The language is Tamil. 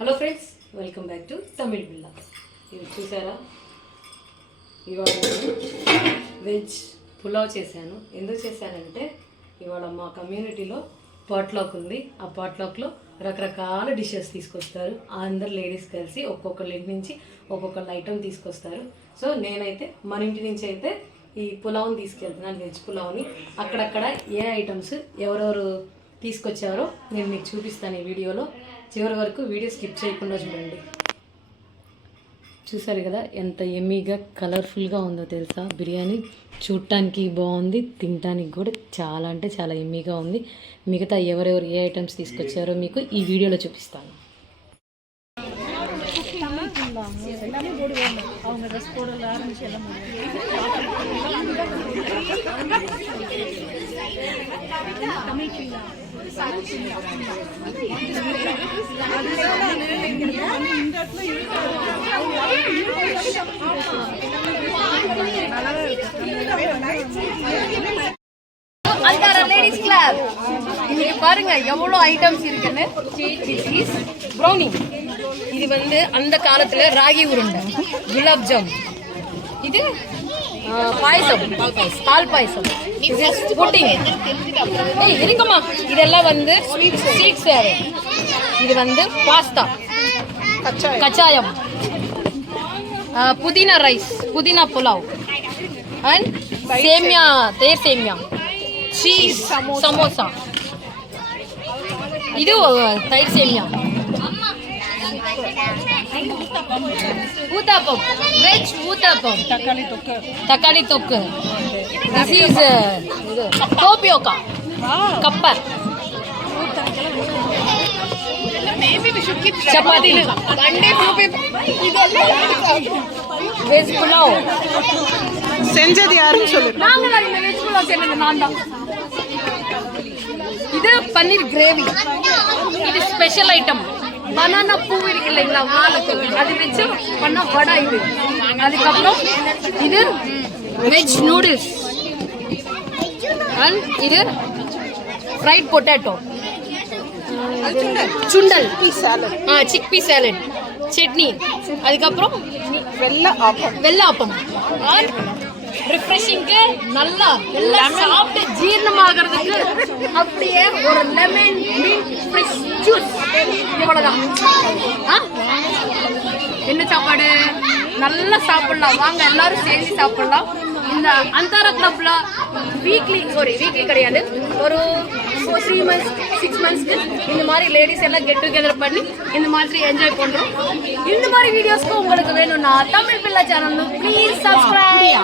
Hello friends, welcome back to Tamil పిల్ల. ఇది చూసారా, ఇవాళ వెజ్ పులావ్ చేశాను. ఎందుకు చేశానంటే ఇవాళ మా కమ్యూనిటీలో పాట్లాక్ ఉంది. ఆ పాట్లాక్లో రకరకాల డిషెస్ తీసుకొస్తారు. అందరు లేడీస్ కలిసి ఒక్కొక్కరి ఇంటి నుంచి ఒక్కొక్కరు ఐటమ్ తీసుకొస్తారు. సో నేనైతే మన ఇంటి నుంచి అయితే ఈ పులావ్ని తీసుకెళ్తున్నాను, వెజ్ పులావ్ని. అక్కడక్కడ ఏ ఐటమ్స్ ఎవరెవరు తీసుకొచ్చారో నేను మీకు చూపిస్తాను ఈ వీడియోలో. చివరి వరకు వీడియో స్కిప్ చేయకుండా చూడండి. చూసారు కదా ఎంత ఎమ్మీగా కలర్ఫుల్గా ఉందో తెలుసా. బిర్యానీ చూడటానికి బాగుంది, తినడానికి కూడా చాలా అంటే చాలా ఎమ్మీగా ఉంది. మిగతా ఎవరెవరు ఏ ఐటమ్స్ తీసుకొచ్చారో మీకు ఈ వీడియోలో చూపిస్తాను. அந்தாரா லேடிஸ் கிளப் இங்க பாருங்க எவ்வளவு ஐட்டம்ஸ் இருக்குன்னு. சீஸ் ப்ரௌனி, இது வந்து அந்த காலத்துல ராகி உருண்டை, குலாப் ஜாம், இது பாயசம், பால் பாயசம், இது புட்டிங். இருக்குமா, இதெல்லாம் வந்து ஸ்வீட் சேவை. இது வந்து பாஸ்தா, கச்சாயம், புதினா ரைஸ், புதினா புலாவ் அண்ட் சேமியா, தேர் சேமியா, சீஸ் சமோசா, இது தயிர் சேமியா, ஊத்தாப்பம், வெஜ் ஊத்தாப்பம், தக்காளி தொக்கு, திஸ் இஸ் டோபியோக்கா, கப்பர், சப்பாத்தி, வெஜ் புலாவ். செஞ்சது யாருன்னு சொல்லு. நாங்க இந்த வெஜ் புலாவ் செஞ்சது நான் தான். இது பன்னீர் கிரேவி, இது ஸ்பெஷல் ஐட்டம். பனானா பூ இருக்கு இல்லைங்களா, வாழைப்பூ, அது வச்சு பண்ண வடை இது. அதுக்கப்புறம் இது வெஜ் நூடுல்ஸ் அண்ட் இது ஃப்ரைட் பொட்டேட்டோ, சுண்டல், சிக் பீ சாலட், சட்னி, அதுக்கப்புறம் வெள்ளை ஆப்பம். ரிஃப்ரெஷிங்க்கு நல்லா எல்லாம் சாப்பிட்டு ஜீரணமாகிறதுக்கு அப்படியே ஒரு லெமன் மின்ட் ஃப்ரெஷ் ஜூஸ். இவ்வளவுதான். என்ன சாப்பாடு, நல்லா சாப்பிடலாம். வாங்க எல்லாரும் சேர்ந்து சாப்பிடலாம். இந்த அந்தாரா கிளப்ல வீக்லி கிடையாது, ஒரு 3 months 6 monthsக்கு இந்த மாதிரி லேடிஸ் எல்லாம் கெட் டுகெதர் பண்ணி இந்த மாதிரி என்ஜாய் பண்றோம். இந்த மாதிரி வீடியோஸ்க்கு உங்களுக்கு வேணும்னா தமிழ் பிள்ளை சேனல் ப்ளீஸ் சப்ஸ்கிரைப்.